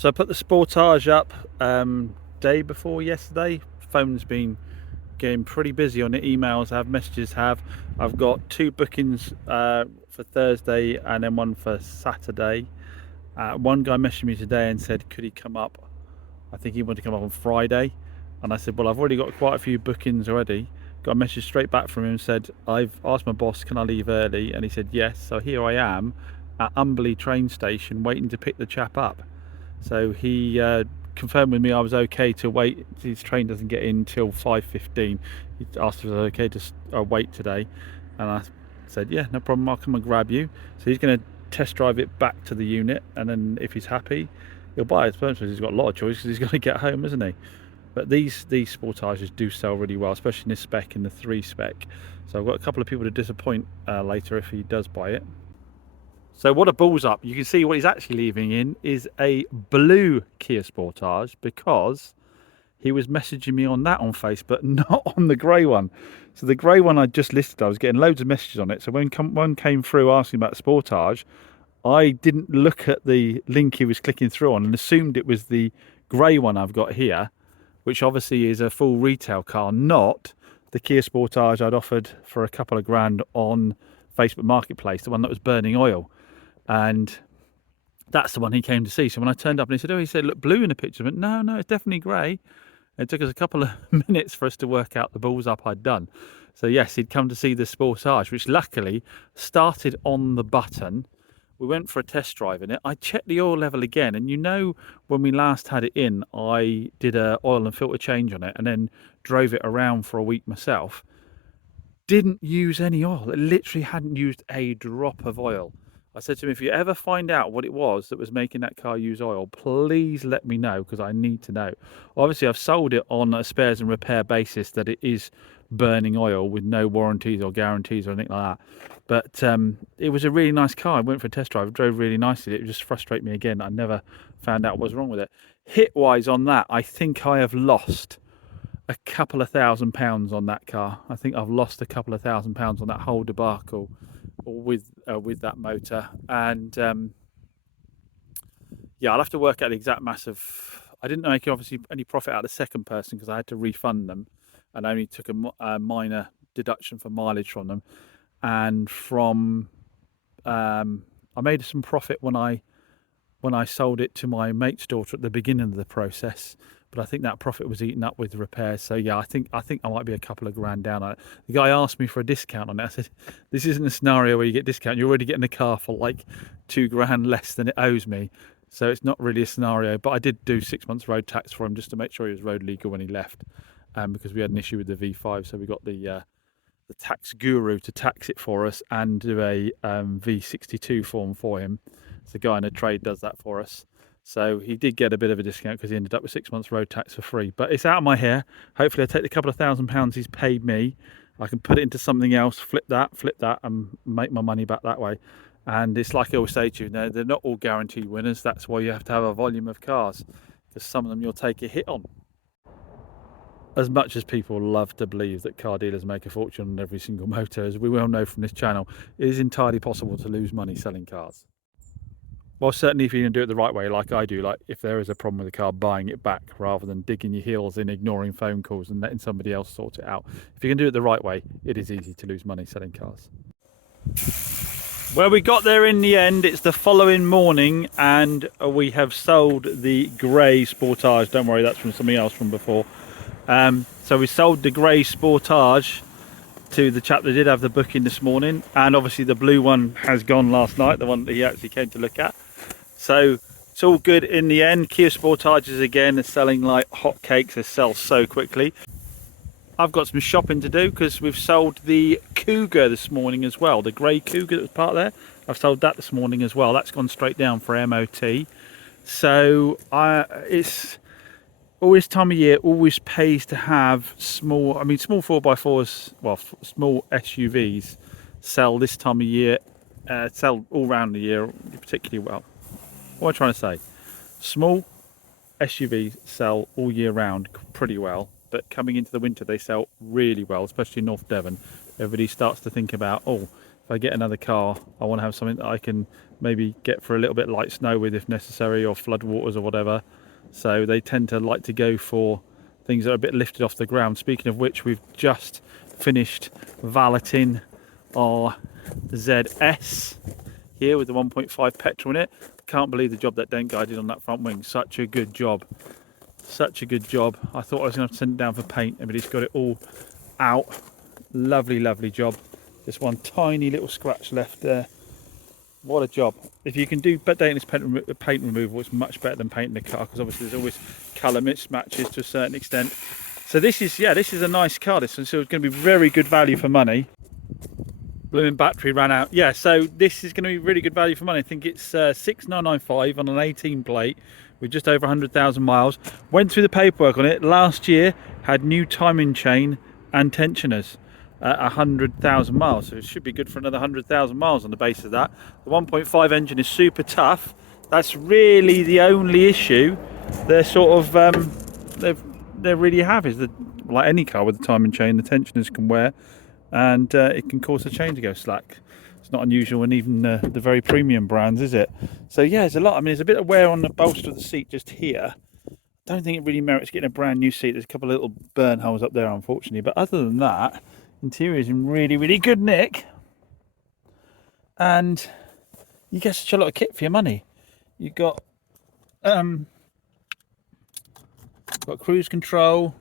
So I put the Sportage up day before yesterday. Phone's been getting pretty busy on it. Emails have, messages have. I've got 2 bookings for Thursday and then one for Saturday. One guy messaged me today and said, could he come up? I think he wanted to come up on Friday. And I said, well, I've already got quite a few bookings already. Got a message straight back from him and said, I've asked my boss, can I leave early? And he said, yes. So here I am at Umberley train station waiting to pick the chap up. So he confirmed with me I was okay to wait. His train doesn't get in till 5:15. He asked if it was okay to wait today, and I said, yeah, no problem, I'll come and grab you. So he's going to test drive it back to the unit, and then if he's happy, he'll buy it. Suppose he's got a lot of choice because he's going to get home, isn't he? But these Sportages do sell really well, especially in this spec, in the 3 spec. So I've got a couple of people to disappoint later if he does buy it. So what a balls up. You can see what he's actually leaving in is a blue Kia Sportage, because he was messaging me on that on Facebook, not on the grey one. So the grey one I just listed, I was getting loads of messages on it. So when one came through asking about the Sportage, I didn't look at the link he was clicking through on and assumed it was the grey one I've got here, which obviously is a full retail car, not the Kia Sportage I'd offered for a couple of grand on Facebook Marketplace, the one that was burning oil. And that's the one he came to see. So when I turned up and he said, oh, he said, look blue in the picture. I went, no, it's definitely grey. It took us a couple of minutes for us to work out the balls up I'd done. So yes, he'd come to see the Sportage, which luckily started on the button. We went for a test drive in it. I checked the oil level again. And you know, when we last had it in, I did a oil and filter change on it and then drove it around for a week myself. Didn't use any oil. It literally hadn't used a drop of oil. I said to him, if you ever find out what it was that was making that car use oil, please let me know, because I need to know. Obviously, I've sold it on a spares and repair basis that it is burning oil with no warranties or guarantees or anything like that. But it was a really nice car. I went for a test drive. It drove really nicely. It just frustrated me again. I never found out what was wrong with it. Hit-wise on that, I think I have lost a couple of £1,000 on that car. I think I've lost a couple of £1,000 on that whole debacle with that motor. And yeah, I'll have to work out the exact mass of. I didn't make obviously any profit out of the second person because I had to refund them, and only took a minor deduction for mileage from them. And from I made some profit when I sold it to my mate's daughter at the beginning of the process, but I think that profit was eaten up with repairs. So yeah, I think I might be a couple of grand down on it. The guy asked me for a discount on it. I said, this isn't a scenario where you get discount. You're already getting the car for like 2 grand less than it owes me. So it's not really a scenario, but I did do 6 months road tax for him just to make sure he was road legal when he left, because we had an issue with the V5. So we got the tax guru to tax it for us and do a V62 form for him. So the guy in a trade does that for us. So he did get a bit of a discount because he ended up with 6 months road tax for free. But it's out of my hair. Hopefully I take the couple of £1,000 he's paid me, I can put it into something else, flip that, and make my money back that way. And it's like I always say to you, they're not all guaranteed winners. That's why you have to have a volume of cars, because some of them you'll take a hit on. As much as people love to believe that car dealers make a fortune on every single motor, as we well know from this channel, it is entirely possible to lose money selling cars. Well, certainly if you can do it the right way, like I do, like if there is a problem with the car, buying it back rather than digging your heels in, ignoring phone calls and letting somebody else sort it out. If you can do it the right way, it is easy to lose money selling cars. Well, we got there in the end. It's the following morning and we have sold the grey Sportage. Don't worry, that's from something else from before. So we sold the grey Sportage to the chap that did have the booking this morning, and obviously the blue one has gone last night, the one that he actually came to look at. So it's all good in the end. Kia Sportages again are selling like hotcakes. They sell so quickly. I've got some shopping to do because we've sold the Cougar this morning as well. The grey Cougar that was part there, I've sold that this morning as well. That's gone straight down for MOT. So it's all this time of year, always pays to have small 4x4s, well, small SUVs sell this time of year, sell all round the year particularly well. What am I trying to say? Small SUVs sell all year round pretty well, but coming into the winter they sell really well, especially in North Devon. Everybody starts to think about, oh, if if I get another car, I want to have something that I can maybe get for a little bit light snow with if necessary, or flood waters or whatever. So they tend to like to go for things that are a bit lifted off the ground. Speaking of which, we've just finished valeting our ZS here with the 1.5 petrol in it. Can't believe the job that Dent guy did on that front wing. Such a good job. Such a good job. I thought I was going to have to send it down for paint, but he's got it all out. Lovely, lovely job. Just one tiny little scratch left there. What a job. If you can do Dentist paint removal, it's much better than painting the car, because obviously there's always colour mismatches to a certain extent. So this is a nice car, this one, so it's going to be very good value for money. Blooming battery ran out. Yeah, so this is going to be really good value for money. I think it's 6995 on an 18 plate with just over 100,000 miles. Went through the paperwork on it last year, had new timing chain and tensioners at 100,000 miles, so it should be good for another 100,000 miles on the basis of that. The 1.5 engine is super tough. That's really the only issue they're sort of they really have, is that, like any car with the timing chain, the tensioners can wear, and it can cause the chain to go slack. It's not unusual in even the very premium brands, is it? So yeah, there's a lot. I mean, there's a bit of wear on the bolster of the seat just here. Don't think it really merits getting a brand new seat. There's a couple of little burn holes up there, unfortunately, but other than that, interior is in really, really good nick, and you get such a lot of kit for your money. You got cruise control.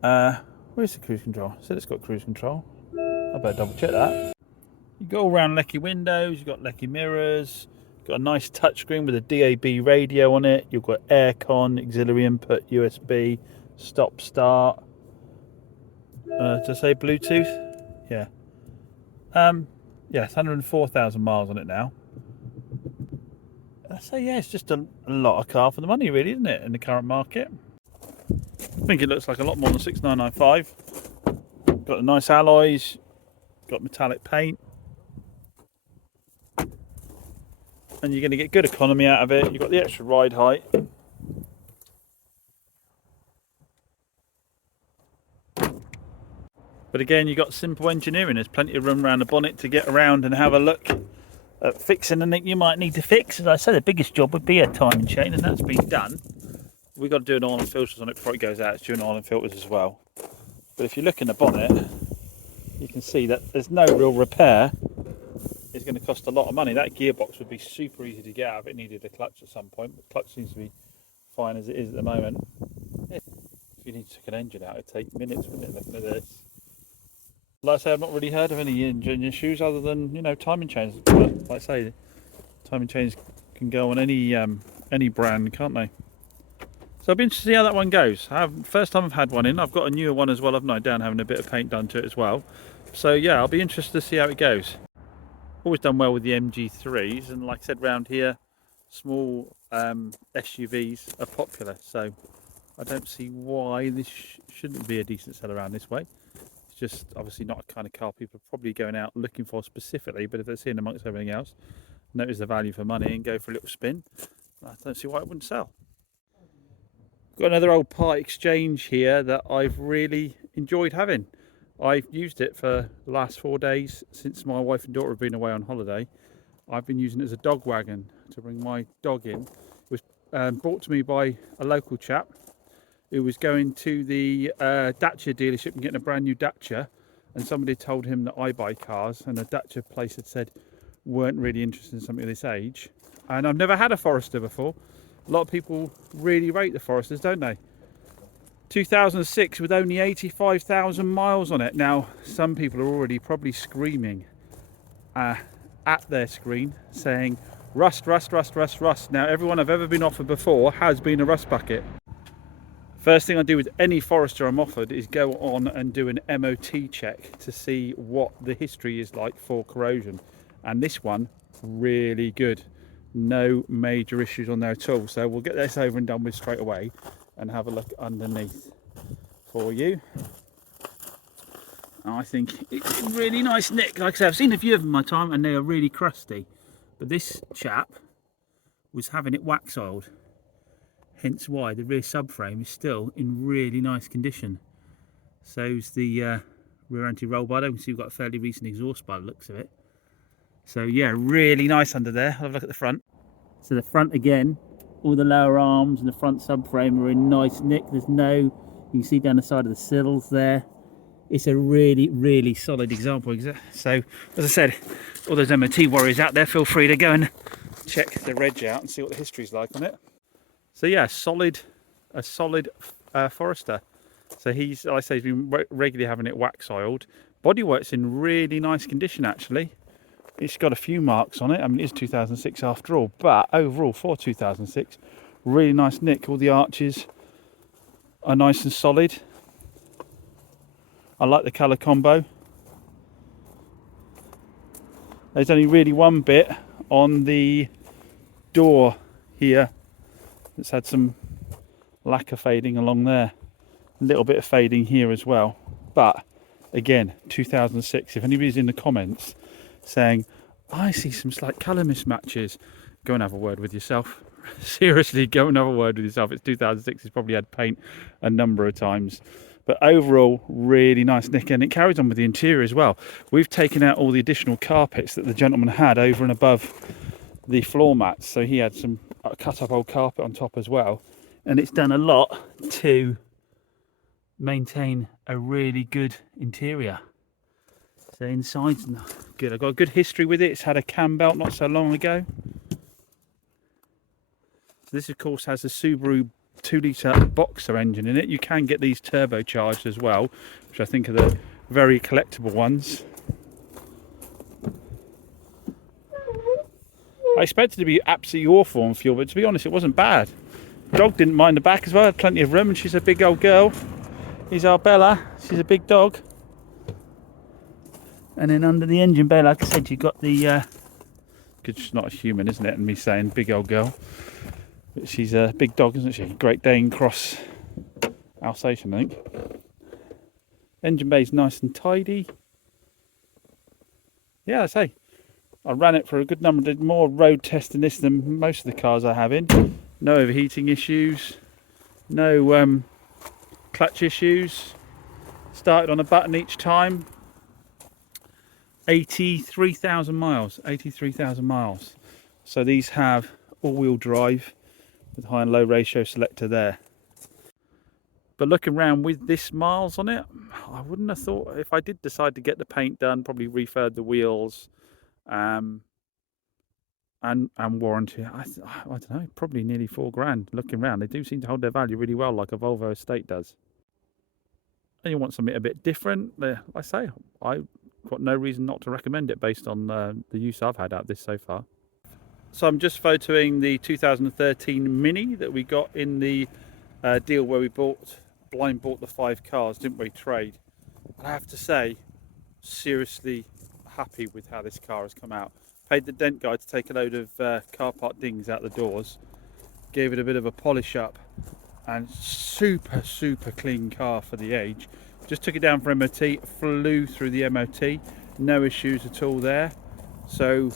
Where's the cruise control? I said it's got cruise control. I better double check that. You got all round Lecky windows. You've got Lecky mirrors. You've got a nice touchscreen with a DAB radio on it. You've got aircon, auxiliary input, USB, stop start. To say Bluetooth, yeah. Yeah, it's 104,000 miles on it now. So yeah, it's just a lot of car for the money, really, isn't it, in the current market? I think it looks like a lot more than 6995. Got the nice alloys, got metallic paint, and you're going to get good economy out of it. You've got the extra ride height. But again, you've got simple engineering. There's plenty of room around the bonnet to get around and have a look at fixing anything you might need to fix. As I said, the biggest job would be a timing chain, and that's been done. We've got to do an oil and filters on it before it goes out. It's doing oil and filters as well. But if you look in the bonnet, you can see that there's no real repair. It's going to cost a lot of money. That gearbox would be super easy to get out if it needed a clutch at some point. But the clutch seems to be fine as it is at the moment. If you need to take an engine out, it'd take minutes, wouldn't it, looking at this? Like I say, I've not really heard of any engine issues other than, you know, timing chains. But like I say, timing chains can go on any brand, can't they? So I'll be interested to see how that one goes. First time I've had one in. I've got a newer one as well, haven't I, down having a bit of paint done to it as well. So yeah, I'll be interested to see how it goes. Always done well with the MG3s, and like I said, round here, small SUVs are popular. So I don't see why this shouldn't be a decent seller around this way. It's just obviously not a kind of car people are probably going out looking for specifically, but if they're seeing amongst everything else, notice the value for money and go for a little spin, I don't see why it wouldn't sell. Got another old part exchange here that I've really enjoyed having. I've used it for the last 4 days since my wife and daughter have been away on holiday. I've been using it as a dog wagon to bring my dog in. It was brought to me by a local chap who was going to the Dacia dealership and getting a brand new Dacia, and somebody told him that I buy cars, and the Dacia place had said weren't really interested in something of this age. And I've never had a Forester before. A lot of people really rate the Foresters, don't they? 2006 with only 85,000 miles on it. Now, some people are already probably screaming at their screen saying, rust, rust, rust, rust, rust. Now, everyone I've ever been offered before has been a rust bucket. First thing I do with any Forester I'm offered is go on and do an MOT check to see what the history is like for corrosion. And this one, really good. No major issues on there at all. So we'll get this over and done with straight away and have a look underneath for you. I think it's in really nice nick. Like I said, I've seen a few of them in my time and they are really crusty. But this chap was having it wax oiled. Hence why the rear subframe is still in really nice condition. So's the rear anti-roll bar. You can see we've got a fairly recent exhaust by the looks of it. So yeah, really nice under there. Have a look at the front. So the front again, all the lower arms and the front subframe are in nice nick. There's no, you can see down the side of the sills there. It's a really, really solid example. So as I said, all those MOT warriors out there, feel free to go and check the reg out and see what the history's like on it. So yeah, a solid Forester. So he's, like I say, he's been regularly having it wax oiled. Bodywork's in really nice condition actually. It's got a few marks on it. I mean, it is 2006 after all, but overall for 2006, really nice nick. All the arches are nice and solid. I like the colour combo. There's only really one bit on the door here that's had some lacquer fading along there. A little bit of fading here as well. But again, 2006, if anybody's in the comments saying, I see some slight colour mismatches, go and have a word with yourself. Seriously, go and have a word with yourself. It's 2006, it's probably had paint a number of times. But overall, really nice nick, and it carries on with the interior as well. We've taken out all the additional carpets that the gentleman had over and above the floor mats. So he had some cut up old carpet on top as well. And it's done a lot to maintain a really good interior. So inside's good. I've got a good history with it. It's had a cam belt not so long ago. So this of course has a Subaru 2-litre Boxer engine in it. You can get these turbocharged as well, which I think are the very collectible ones. I expected it to be absolutely awful on fuel, but to be honest, it wasn't bad. The dog didn't mind the back as well, had plenty of room, and she's a big old girl. Here's our Bella, she's a big dog. And then under the engine bay, like I said, you've got the, because she's not a human, isn't it? And me saying big old girl. But she's a big dog, isn't she? Great Dane Cross Alsatian, I think. Engine bay's nice and tidy. Yeah, I say, I ran it for a good number, did more road testing this than most of the cars I have in. No overheating issues, no clutch issues. Started on a button each time. 83,000 miles, 83,000 miles. So these have all-wheel drive with high and low ratio selector there. But looking around with this miles on it, I wouldn't have thought, if I did decide to get the paint done, probably refurb the wheels and warranty, I don't know, probably nearly £4 looking around. They do seem to hold their value really well, like a Volvo estate does. And you want something a bit different, I say, I've got no reason not to recommend it based on the use I've had out of this so far. So I'm just photoing the 2013 Mini that we got in the deal where we blind bought the 5 cars, didn't we, trade. And I have to say, seriously happy with how this car has come out. Paid the dent guy to take a load of car part dings out the doors, gave it a bit of a polish up, and super clean car for the age. Just took it down for MOT, flew through the MOT, no issues at all there. So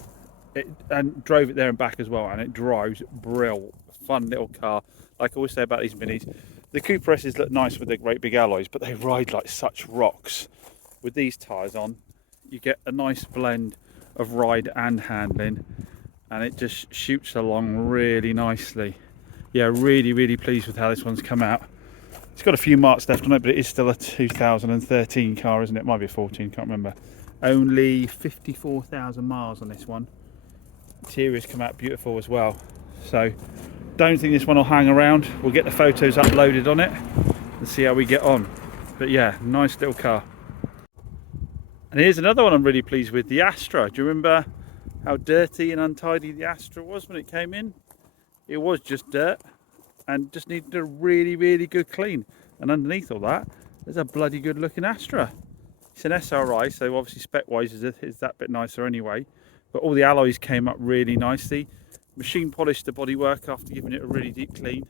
and drove it there and back as well, and it drives brill. Fun little car. Like I always say about these Minis, the Cooper S's look nice with their great big alloys, but they ride like such rocks. With these tyres on, you get a nice blend of ride and handling, and it just shoots along really nicely. Yeah, really pleased with how this one's come out. It's got a few marks left on it, but it is still a 2013 car, isn't it? Might be 14, can't remember. Only 54,000 miles on this one. Interior's come out beautiful as well. So don't think this one will hang around. We'll get the photos uploaded on it and see how we get on. But yeah, nice little car. And here's another one I'm really pleased with, the Astra. Do you remember how dirty and untidy the Astra was when it came in? It was just dirt and just needed a really good clean. And underneath all that, there's a bloody good looking Astra. It's an SRI, so obviously spec wise is that bit nicer anyway. But all the alloys came up really nicely. Machine polished the bodywork after giving it a really deep clean.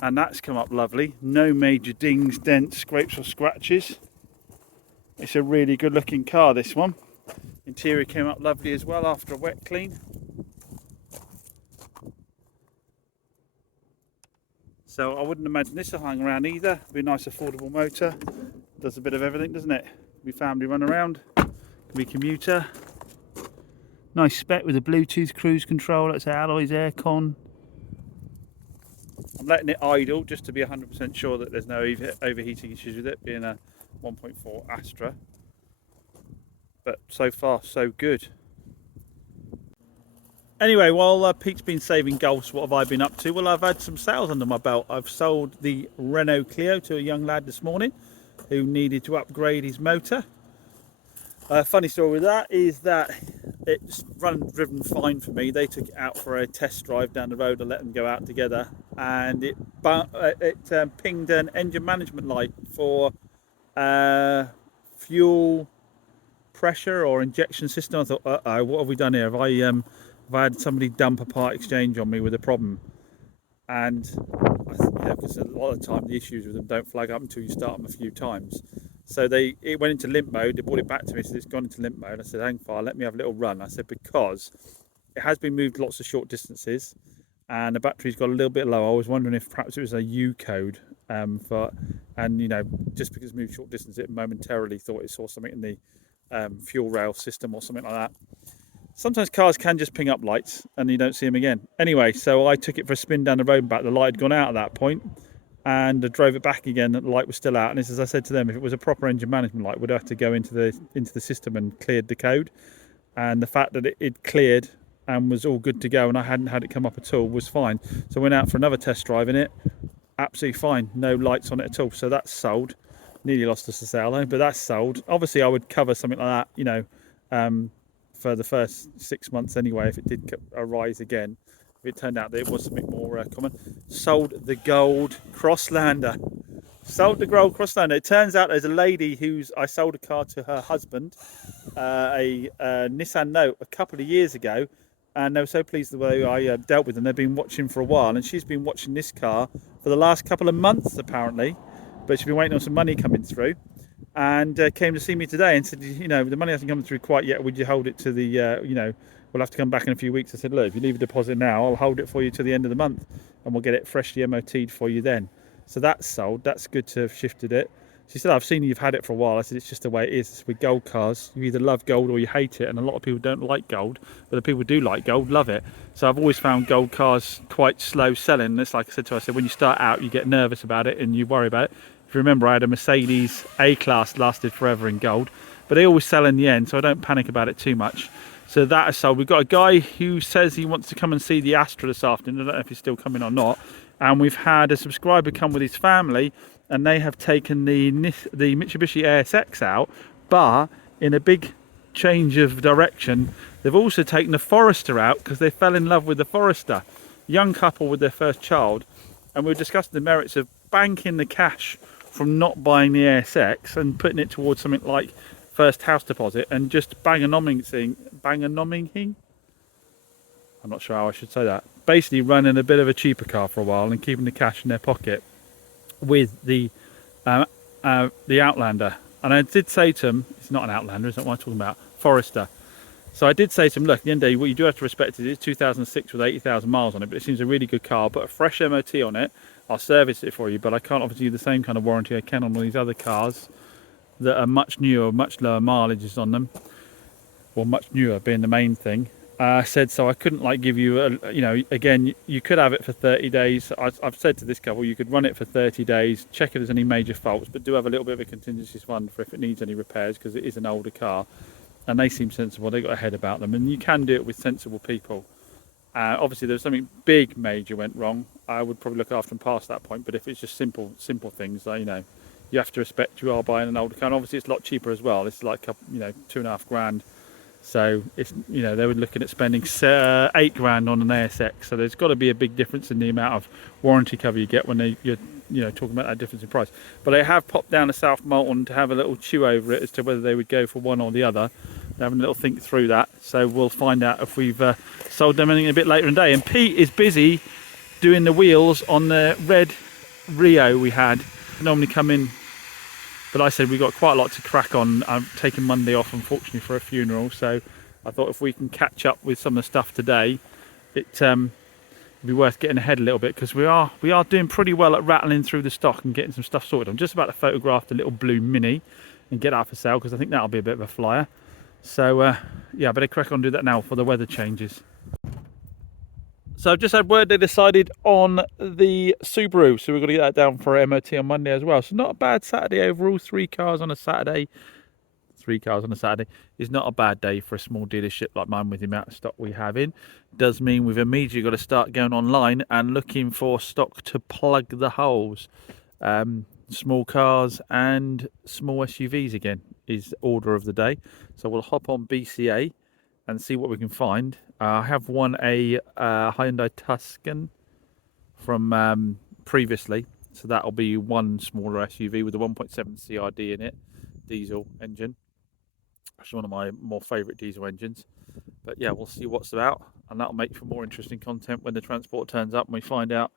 And that's come up lovely. No major dings, dents, scrapes or scratches. It's a really good looking car, this one. Interior came up lovely as well after a wet clean. So I wouldn't imagine this will hang around either. Be a nice affordable motor. Does a bit of everything, doesn't it? Can be family run around, can be commuter. Nice spec with a Bluetooth cruise control. That's Alloy's aircon. I'm letting it idle just to be 100% sure that there's no overheating issues with it, being a 1.4 Astra. But so far, so good. Anyway, while Pete's been saving Golfs, what have I been up to? Well, I've had some sales under my belt. I've sold the Renault Clio to a young lad this morning who needed to upgrade his motor. Funny story with that is that it's driven fine for me. They took it out for a test drive down the road. I let them go out together, and it pinged an engine management light for fuel pressure or injection system. I thought, uh-oh, what have we done here? Have I had somebody dump a part exchange on me with a problem? And because a lot of the time the issues with them don't flag up until you start them a few times. So it went into limp mode. They brought it back to me, said it's gone into limp mode. I said, hang fire, let me have a little run. I said, because it has been moved lots of short distances and the battery's got a little bit low. I was wondering if perhaps it was a U code just because it moved short distance, it momentarily thought it saw something in the fuel rail system or something like that. Sometimes cars can just ping up lights and you don't see them again. Anyway, so I took it for a spin down the road and back. The light had gone out at that point, and I drove it back again. The light was still out. And as I said to them, if it was a proper engine management light, we'd have to go into the system and cleared the code. And the fact that it cleared and was all good to go, and I hadn't had it come up at all, was fine. So I went out for another test drive in it. Absolutely fine. No lights on it at all. So that's sold. Nearly lost us a sale though, but that's sold. Obviously, I would cover something like that, for the first 6 months anyway, if it did arise again, if it turned out that it was something more common. Sold the gold Crosslander. It turns out there's a lady I sold a car to her husband, a Nissan Note, a couple of years ago, and they were so pleased the way I dealt with them. They've been watching for a while, and she's been watching this car for the last couple of months apparently, but she's been waiting on some money coming through. And came to see me today and said, the money hasn't come through quite yet. Would you hold it to the, we'll have to come back in a few weeks. I said, look, if you leave a deposit now, I'll hold it for you to the end of the month and we'll get it freshly MOT'd for you then. So that's sold. That's good to have shifted it. She said, I've seen you've had it for a while. I said, it's just the way it is. It's with gold cars. You either love gold or you hate it. And a lot of people don't like gold, but the people who do like gold love it. So I've always found gold cars quite slow selling. And it's like I said to her, I said, when you start out, you get nervous about it and you worry about it. If you remember, I had a Mercedes A-Class, lasted forever in gold, but they always sell in the end, so I don't panic about it too much. So that is sold. We've got a guy who says he wants to come and see the Astra this afternoon. I don't know if he's still coming or not. And we've had a subscriber come with his family, and they have taken the Mitsubishi ASX out, but in a big change of direction, they've also taken the Forester out because they fell in love with the Forester. Young couple with their first child, and we were discussing the merits of banking the cash from not buying the ASX and putting it towards something like first house deposit and just bang-a-nomming. I'm not sure how I should say that. Basically running a bit of a cheaper car for a while and keeping the cash in their pocket with the Outlander. And I did say to him, it's not an Outlander, it's not what I'm talking about, Forester. So I did say to him, look, at the end of the day, what you do have to respect is it's 2006 with 80,000 miles on it, but it seems a really good car. Put a fresh MOT on it, I'll service it for you, but I can't offer you the same kind of warranty I can on all these other cars that are much newer, much lower mileages on them, or much newer being the main thing. I said, so I couldn't give you, again, you could have it for 30 days. I've said to this couple, you could run it for 30 days, check if there's any major faults, but do have a little bit of a contingency fund for if it needs any repairs, because it is an older car. And they seem sensible, they got a head about them, and you can do it with sensible people. Obviously, there's something big major went wrong, I would probably look after them past that point. But if it's just simple things, you have to respect you are buying an older car. And obviously, it's a lot cheaper as well. It's like $2.5 grand. So it's they were looking at spending $8 grand on an ASX. So there's got to be a big difference in the amount of warranty cover you get when you're talking about that difference in price. But they have popped down to South Molton to have a little chew over it as to whether they would go for one or the other. They're having a little think through that. So we'll find out if we've sold them anything a bit later in the day. And Pete is busy doing the wheels on the red Rio we had. Normally come in, but I said we got quite a lot to crack on. I'm taking Monday off, unfortunately, for a funeral. So I thought if we can catch up with some of the stuff today, it'd be worth getting ahead a little bit, because we are doing pretty well at rattling through the stock and getting some stuff sorted. I'm just about to photograph the little blue Mini and get out for sale, because I think that'll be a bit of a flyer. So yeah, I better crack on and do that now before the weather changes. So I've just had word they decided on the Subaru, so we've got to get that down for MOT on Monday as well. So not a bad Saturday overall. 3 cars on a Saturday. 3 cars on a Saturday is not a bad day for a small dealership like mine with the amount of stock we have in. Does mean we've immediately got to start going online and looking for stock to plug the holes. Small cars and small SUVs again is order of the day. So we'll hop on BCA and see what we can find. I have won a Hyundai Tucson from previously, so that'll be one smaller SUV with a 1.7 CRD in it, diesel engine. Actually, one of my more favourite diesel engines. But yeah, we'll see what's about, and that'll make for more interesting content when the transport turns up and we find out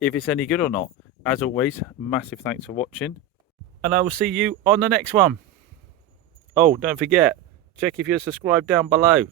if it's any good or not. As always, massive thanks for watching, and I will see you on the next one. Oh, don't forget, check if you're subscribed down below.